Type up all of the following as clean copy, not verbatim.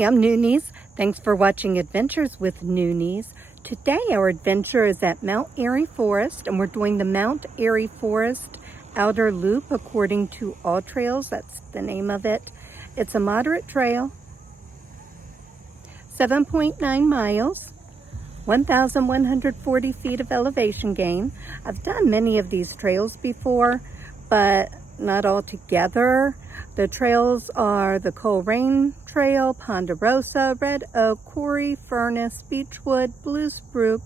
Hi, I'm Noonies. Thanks for watching Adventures with Noonies. Today our adventure is at Mount Airy Forest, and we're doing the Mount Airy Forest Outer Loop according to All Trails. That's the name of it. It's a moderate trail, 7.9 miles, 1,140 feet of elevation gain. I've done many of these trails before, but not all together. The trails are the Coleraine Trail, Ponderosa, Red Oak, Quarry, Furnace, Beechwood, Blue Spruce,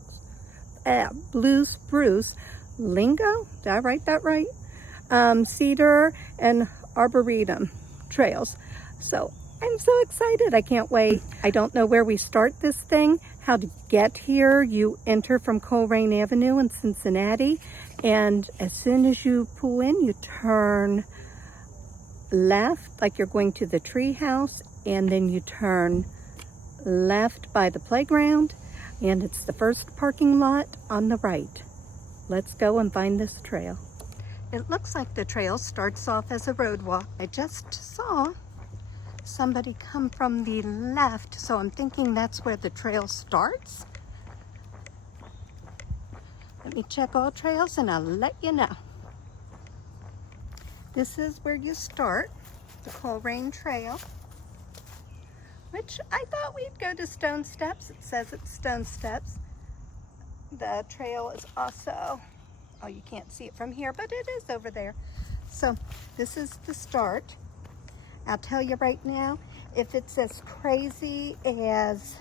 Lingo, did I write that right? Cedar and Arboretum trails. So I'm so excited, I can't wait. I don't know where we start this thing, how to get here. You enter from Coleraine Avenue in Cincinnati, and as soon as you pull in, you turn left like you're going to the tree house, and then you turn left by the playground, and it's the first parking lot on the right. Let's go and find this trail. It looks like the trail starts off as a road walk. I just saw somebody come from the left, so I'm thinking that's where the trail starts. Let me check All Trails and I'll let you know. This is where you start, the Coleraine Trail, which I thought we'd go to Stone Steps. It says it's Stone Steps. The trail is also, oh, you can't see it from here, but it is over there. So this is the start. I'll tell you right now, if it's as crazy as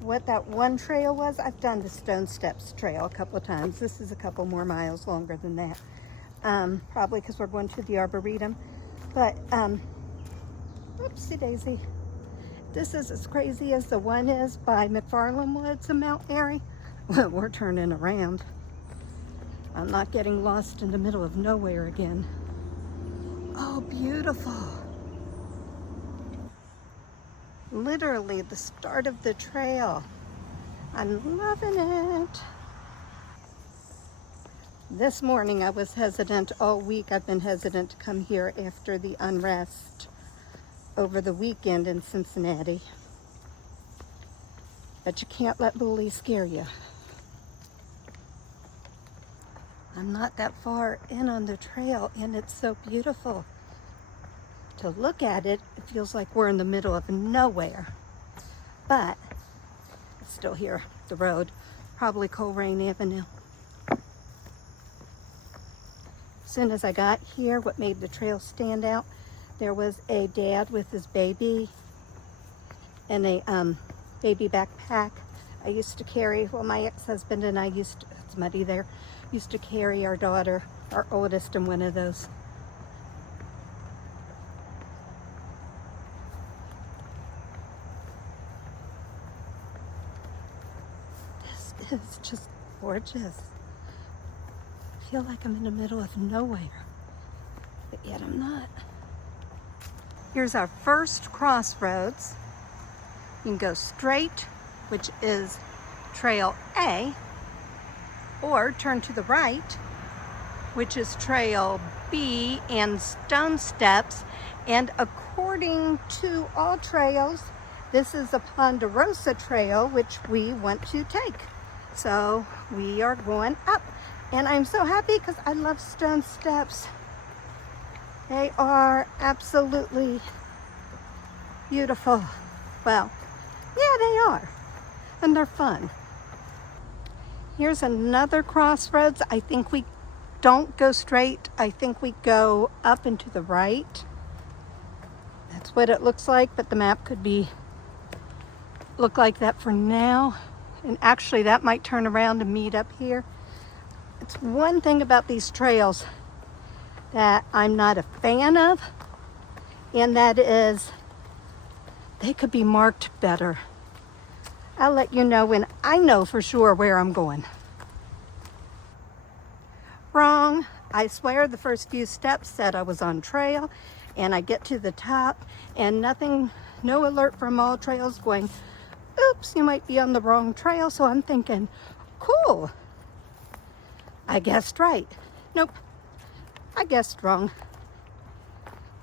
what that one trail was, I've done the Stone Steps trail a couple of times. This is a couple more miles longer than that. Probably because we're going to the Arboretum. But, whoopsie daisy. This is as crazy as the one is by McFarland Woods and Mount Airy. Well, we're turning around. I'm not getting lost in the middle of nowhere again. Oh, beautiful. Literally the start of the trail. I'm loving it. This morning I was hesitant. All week I've been hesitant to come here after the unrest over the weekend in Cincinnati. But you can't let bullies scare you. I'm not that far in on the trail, and it's so beautiful. To look at it, it feels like we're in the middle of nowhere. But it's still here, the road, probably Coleraine Avenue. As soon as I got here, what made the trail stand out, there was a dad with his baby and a baby backpack. I used to carry, well, my ex-husband and I used to, it's muddy there, used to carry our daughter, our oldest, in one of those. This is just gorgeous. I feel like I'm in the middle of nowhere, but yet I'm not. Here's our first crossroads. You can go straight, which is Trail A, or turn to the right, which is Trail B and Stone Steps. And according to All Trails, this is a Ponderosa trail, which we want to take. So we are going up. And I'm so happy because I love Stone Steps. They are absolutely beautiful. Well, yeah, they are. And they're fun. Here's another crossroads. I think we don't go straight. I think we go up and to the right. That's what it looks like, but the map could look like that for now. And actually that might turn around and meet up here. It's one thing about these trails that I'm not a fan of, and that is they could be marked better. I'll let you know when I know for sure where I'm going. Wrong. I swear the first few steps said I was on trail, and I get to the top and nothing, no alert from All Trails going, oops, you might be on the wrong trail. So I'm thinking, cool. I guessed right. Nope, I guessed wrong.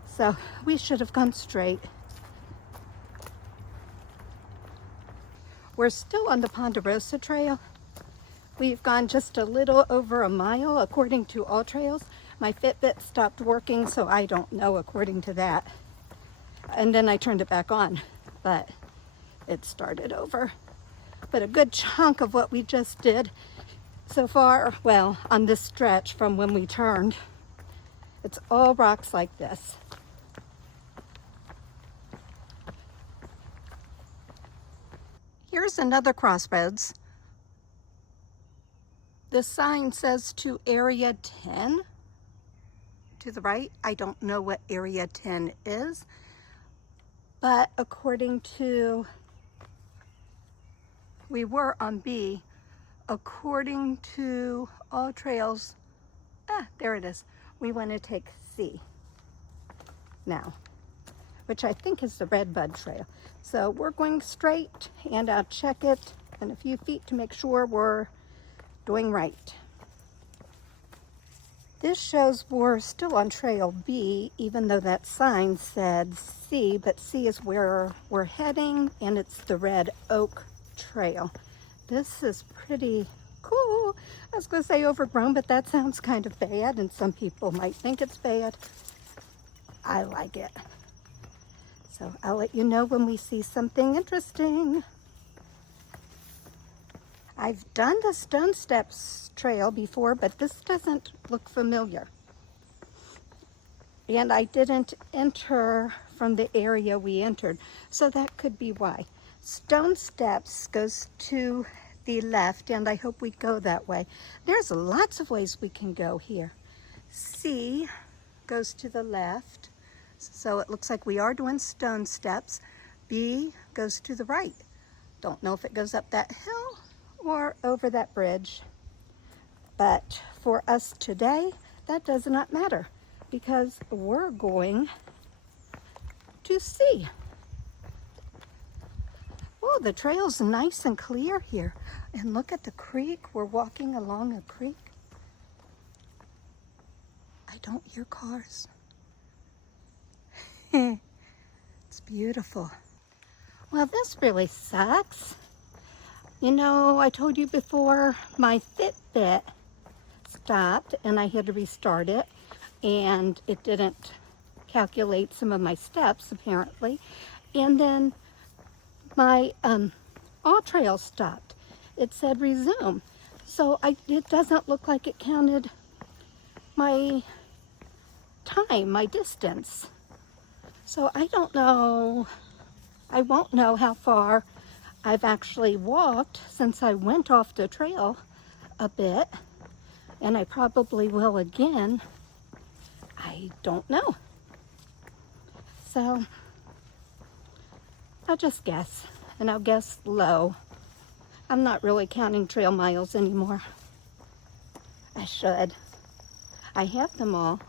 So we should have gone straight. We're still on the Ponderosa Trail. We've gone just a little over a mile according to All Trails. My Fitbit stopped working, so I don't know according to that. And then I turned it back on, but it started over. But a good chunk of what we just did so far, well, on this stretch from when we turned, it's all rocks like this. Here's another crossroads. The sign says to Area 10 to the right. I don't know what Area 10 is, but according to, we were on B, according to All Trails, there it is. We want to take C now, which I think is the Redbud Trail. So we're going straight, and I'll check it in a few feet to make sure we're doing right. This shows we're still on Trail B, even though that sign said C, but C is where we're heading, and it's the Red Oak Trail. This is pretty cool. I was going to say overgrown, but that sounds kind of bad, and some people might think it's bad. I like it. So I'll let you know when we see something interesting. I've done the Stone Steps Trail before, but this doesn't look familiar. And I didn't enter from the area we entered, so that could be why. Stone Steps goes to the left, and I hope we go that way. There's lots of ways we can go here. C goes to the left, so it looks like we are doing Stone Steps. B goes to the right. Don't know if it goes up that hill or over that bridge, but for us today, that does not matter because we're going to C. Oh, the trail's nice and clear here. And look at the creek. We're walking along a creek. I don't hear cars. It's beautiful. Well, this really sucks. You know, I told you before, my Fitbit stopped and I had to restart it, and it didn't calculate some of my steps apparently. And then my All Trail stopped. It said resume. So it doesn't look like it counted my time, my distance. So I don't know, I won't know how far I've actually walked since I went off the trail a bit, and I probably will again. I don't know. So I'll just guess, and I'll guess low. I'm not really counting trail miles anymore. I should. I have them all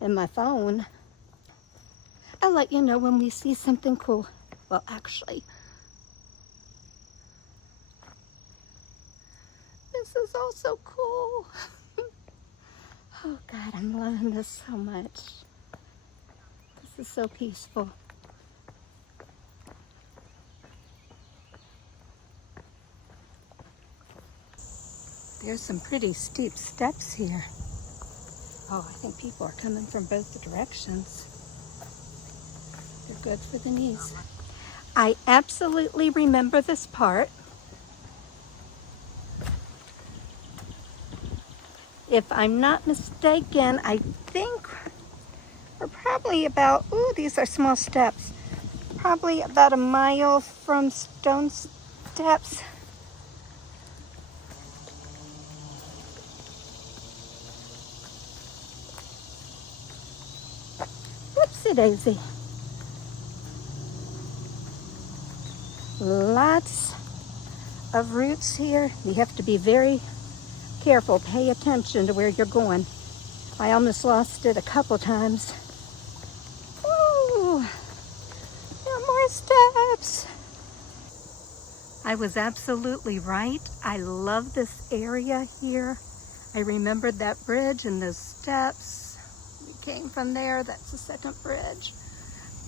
in my phone. I'll let you know when we see something cool. Well, actually, this is also cool. Oh God, I'm loving this so much. This is so peaceful. There's some pretty steep steps here. Oh, I think people are coming from both directions. They're good for the knees. I absolutely remember this part. If I'm not mistaken, I think we're probably about, ooh, these are small steps. Probably about a mile from Stone Steps. Whoopsie daisy. Lots of roots here. You have to be very careful. Pay attention to where you're going. I almost lost it a couple times. Ooh, there are more steps. I was absolutely right. I love this area here. I remembered that bridge and those steps. We came from there. That's the second bridge.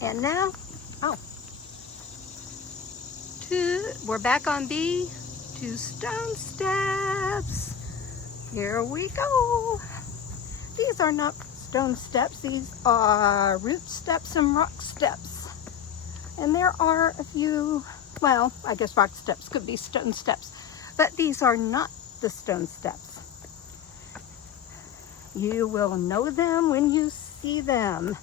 And now, oh, to we're back on B to stone steps. Here we go. These are not stone steps, these are root steps and rock steps. And there are a few, well, I guess rock steps could be stone steps, but these are not the stone steps. You will know them when you see them.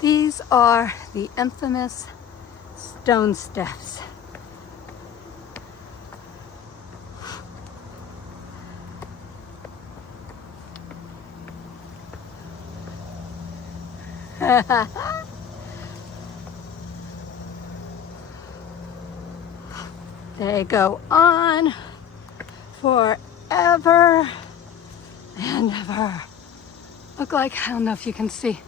These are the infamous stone steps. They go on forever and ever. Look like, I don't know if you can see.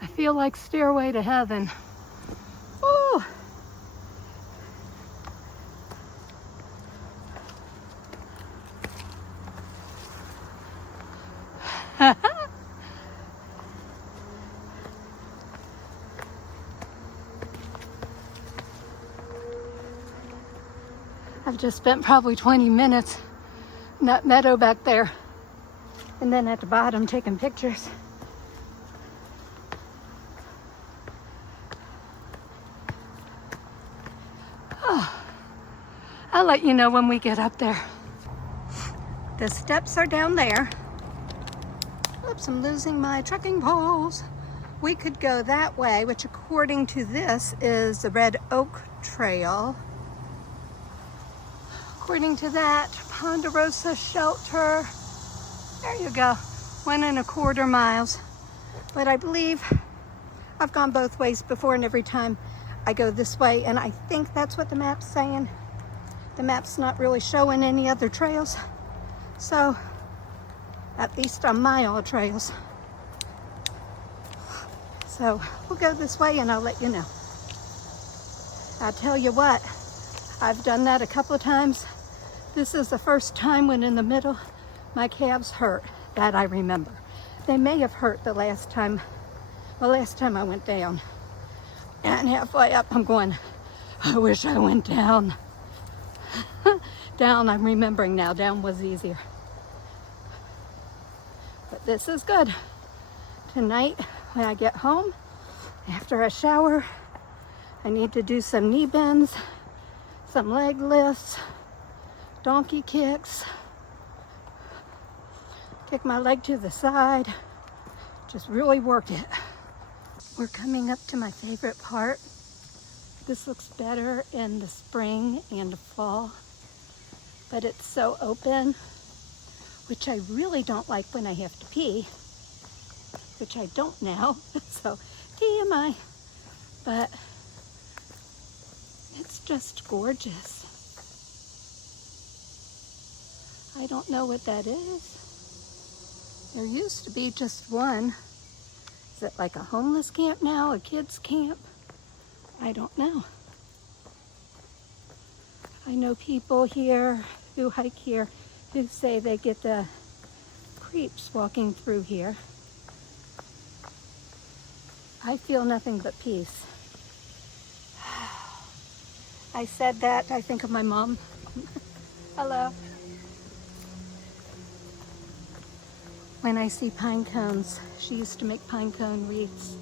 I feel like Stairway to Heaven. Oh. I've just spent probably 20 minutes in that meadow back there, and then at the bottom taking pictures. Oh, I'll let you know when we get up there. The steps are down there. Oops, I'm losing my trekking poles. We could go that way, which according to this is the Red Oak Trail. According to that, Ponderosa Shelter. There you go, 1.25 miles. But I believe I've gone both ways before, and every time I go this way, and I think that's what the map's saying. The map's not really showing any other trails. So, at least on my trails. So, we'll go this way and I'll let you know. I'll tell you what, I've done that a couple of times. This is the first time when in the middle my calves hurt that I remember. They may have hurt the last time I went down. And halfway up I'm going, I wish I went down. Down, I'm remembering now, down was easier. But this is good. Tonight when I get home, after I shower, I need to do some knee bends, some leg lifts, donkey kicks, kick my leg to the side, just really work it. We're coming up to my favorite part. This looks better in the spring and the fall, but it's so open, which I really don't like when I have to pee, which I don't now, so TMI, but it's just gorgeous. I don't know what that is. There used to be just one. Is it like a homeless camp now, a kids camp? I don't know. I know people here who hike here who say they get the creeps walking through here. I feel nothing but peace. I said that, I think of my mom. Hello. When I see pine cones, she used to make pine cone wreaths.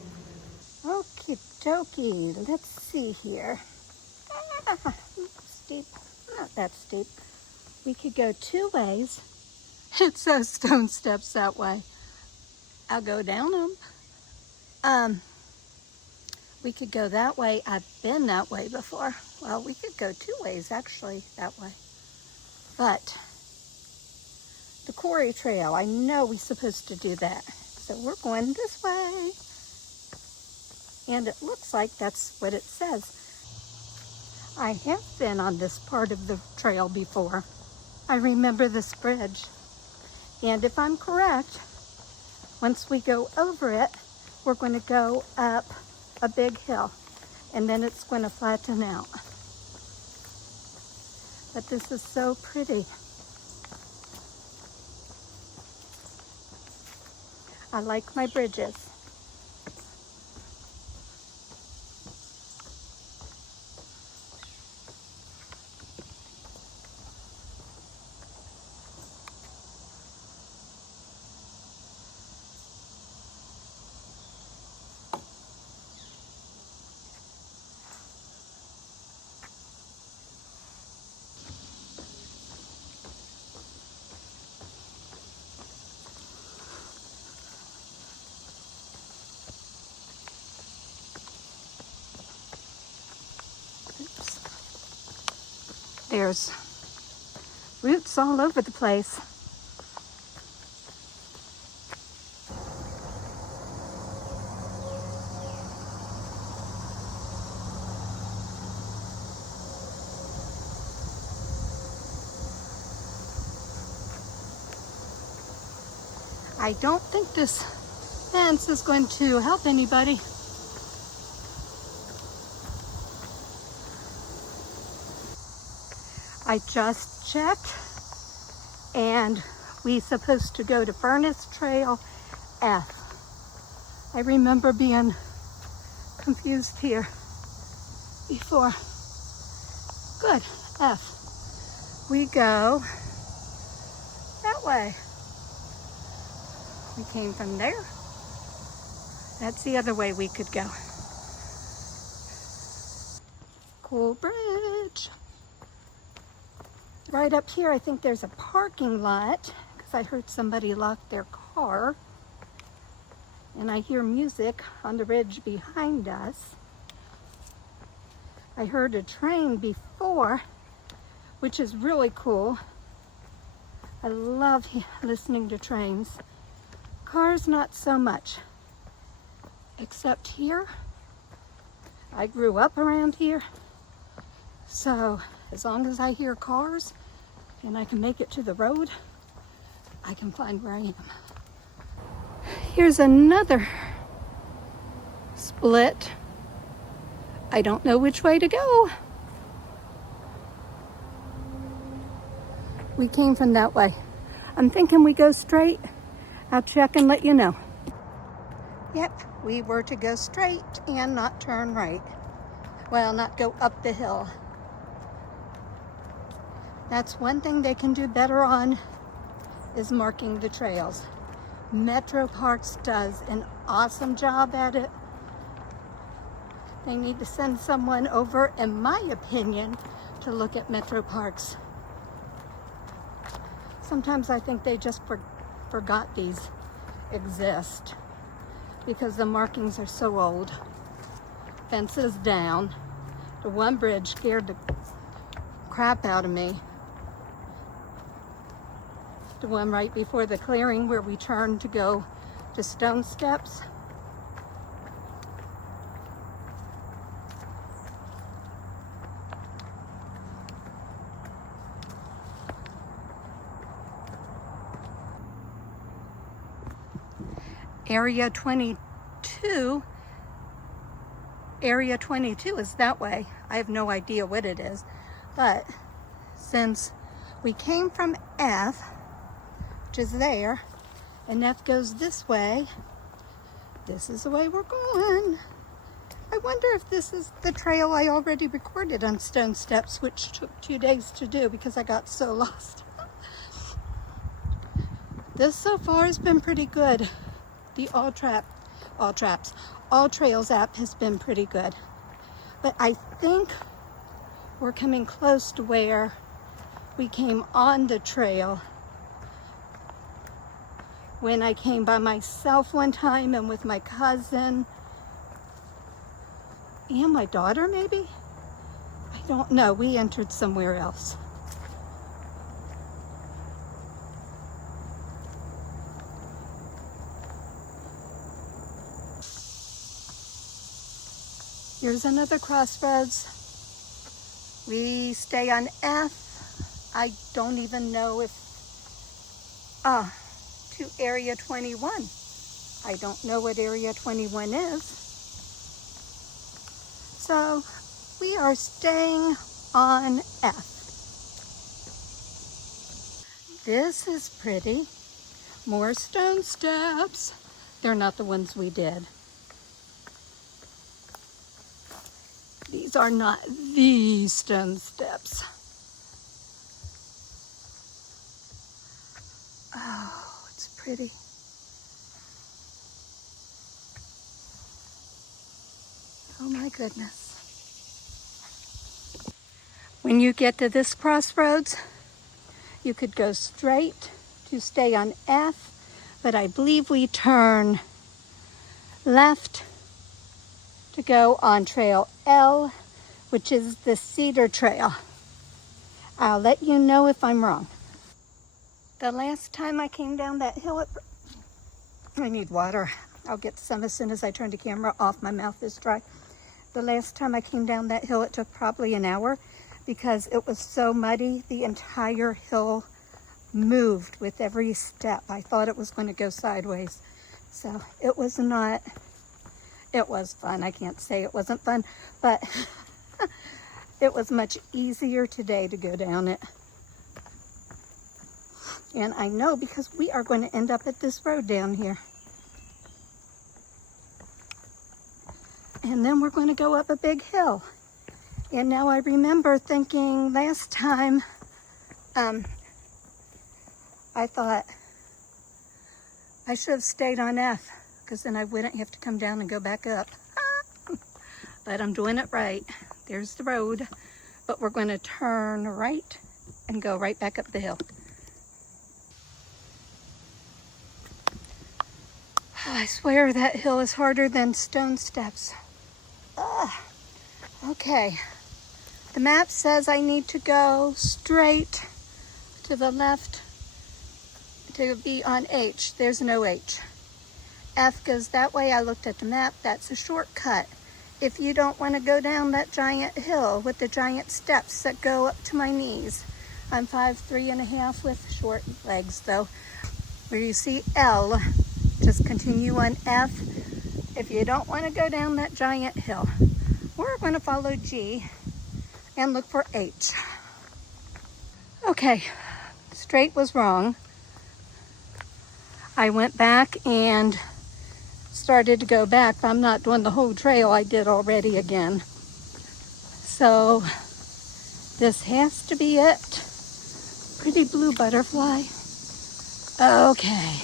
Okie dokie, let's see here. Steep, not that steep. We could go two ways. It's those stone steps that way. I'll go down them. We could go that way. I've been that way before. Well, we could go two ways actually that way. But the quarry trail, I know we're supposed to do that. So we're going this way. And it looks like that's what it says. I have been on this part of the trail before. I remember this bridge. And if I'm correct, once we go over it, we're going to go up a big hill. And then it's going to flatten out. But this is so pretty. I like my bridges. There's roots all over the place. I don't think this fence is going to help anybody. I just checked, and we're supposed to go to Furnace Trail F. I remember being confused here before. Good, F. We go that way. We came from there. That's the other way we could go. Cool bridge. Right up here, I think there's a parking lot because I heard somebody lock their car. And I hear music on the ridge behind us. I heard a train before, which is really cool. I love listening to trains. Cars, not so much. Except here, I grew up around here. So as long as I hear cars and I can make it to the road, I can find where I am. Here's another split. I don't know which way to go. We came from that way. I'm thinking we go straight. I'll check and let you know. Yep, we were to go straight and not turn right. Well, not go up the hill. That's one thing they can do better on, is marking the trails. Metro Parks does an awesome job at it. They need to send someone over, in my opinion, to look at Metro Parks. Sometimes I think they just forgot these exist because the markings are so old. Fences down. The one bridge scared the crap out of me. The one right before the clearing where we turned to go to Stone Steps. Area 22 is that way. I have no idea what it is, but since we came from F, which is there, and F goes this way, this is the way we're going. I wonder if this is the trail I already recorded on Stone Steps, which took 2 days to do because I got so lost. This so far has been pretty good. The All Trails app has been pretty good. But I think we're coming close to where we came on the trail when I came by myself one time and with my cousin and my daughter, maybe? I don't know. We entered somewhere else. Here's another crossroads. We stay on F. I don't even know if, to Area 21. I don't know what Area 21 is. So we are staying on F. This is pretty. More stone steps. They're not the ones we did. These are not the stone steps. Oh, it's pretty. Oh my goodness. When you get to this crossroads, you could go straight to stay on F, but I believe we turn left to go on Trail L, which is the Cedar Trail. I'll let you know if I'm wrong. The last time I came down that hill, I need water. I'll get some as soon as I turn the camera off. My mouth is dry. The last time I came down that hill, it took probably an hour because it was so muddy. The entire hill moved with every step. I thought it was going to go sideways. So it was not, it was fun. I can't say it wasn't fun, but it was much easier today to go down it. And I know because we are going to end up at this road down here. And then we're going to go up a big hill. And now I remember thinking last time, I thought I should have stayed on F because then I wouldn't have to come down and go back up. But I'm doing it right. There's the road, but we're going to turn right and go right back up the hill. I swear that hill is harder than stone steps. Ugh. Okay, the map says I need to go straight to the left to be on H. There's no H. F goes that way. I looked at the map. That's a shortcut. If you don't want to go down that giant hill with the giant steps that go up to my knees. I'm 5'3.5" with short legs though. Where you see L, just continue on F. If you don't want to go down that giant hill, we're going to follow G and look for H. Okay, straight was wrong. I went back and started to go back, but I'm not doing the whole trail I did already again. So this has to be it. Pretty blue butterfly. Okay.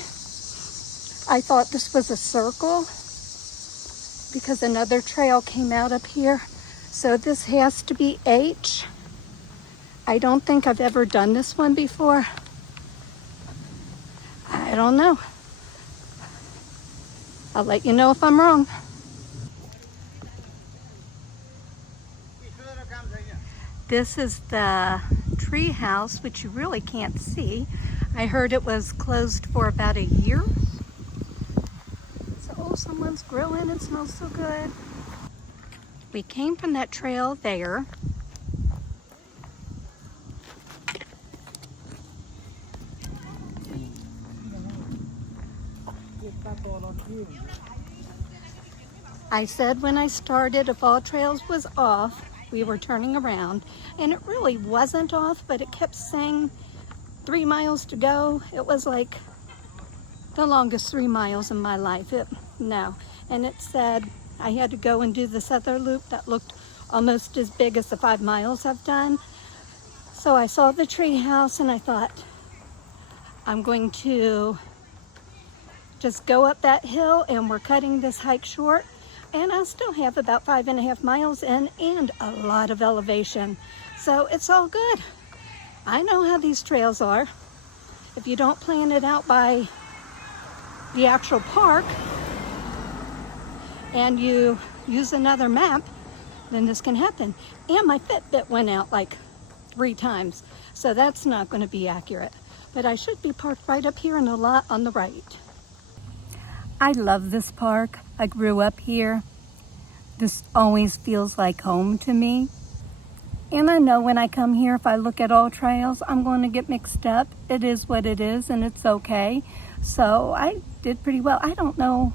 I thought this was a circle because another trail came out up here. So this has to be H. I don't think I've ever done this one before. I don't know. I'll let you know if I'm wrong. This is the tree house, which you really can't see. I heard it was closed for about a year. So, oh, someone's grilling. It smells so good. We came from that trail there. I said when I started, if all trails was off, we were turning around, and it really wasn't off, but it kept saying 3 miles to go. It was like the longest 3 miles in my life. No, and it said I had to go and do this other loop that looked almost as big as the 5 miles I've done. So I saw the tree house and I thought, I'm going to just go up that hill, and we're cutting this hike short. And I still have about 5.5 miles in and a lot of elevation. So it's all good. I know how these trails are. If you don't plan it out by the actual park and you use another map, then this can happen. And my Fitbit went out like 3 times. So that's not going to be accurate. But I should be parked right up here in the lot on the right. I love this park. I grew up here. This always feels like home to me. And I know when I come here, if I look at all trails, I'm going to get mixed up. It is what it is, and it's okay. So I did pretty well. I don't know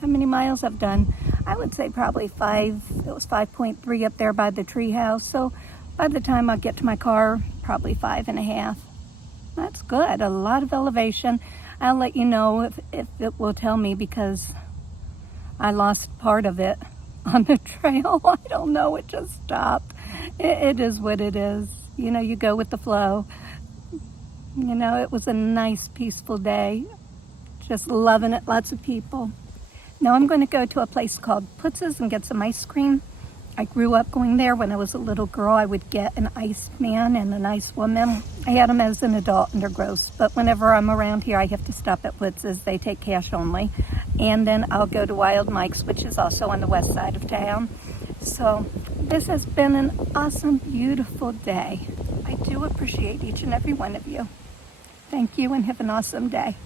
how many miles I've done. I would say probably 5. It was 5.3 up there by the tree house. So by the time I get to my car, probably 5.5. That's good. A lot of elevation. I'll let you know if it will tell me, because I lost part of it on the trail. I don't know. It just stopped. It is what it is. You know, you go with the flow. You know, it was a nice, peaceful day. Just loving it. Lots of people. Now I'm going to go to a place called Putz's and get some ice cream. I grew up going there. When I was a little girl, I would get an ice man and an ice woman. I had them as an adult and they're gross, but whenever I'm around here, I have to stop at Putz's. They take cash only. And then I'll go to Wild Mike's, which is also on the west side of town. So this has been an awesome, beautiful day. I do appreciate each and every one of you. Thank you and have an awesome day.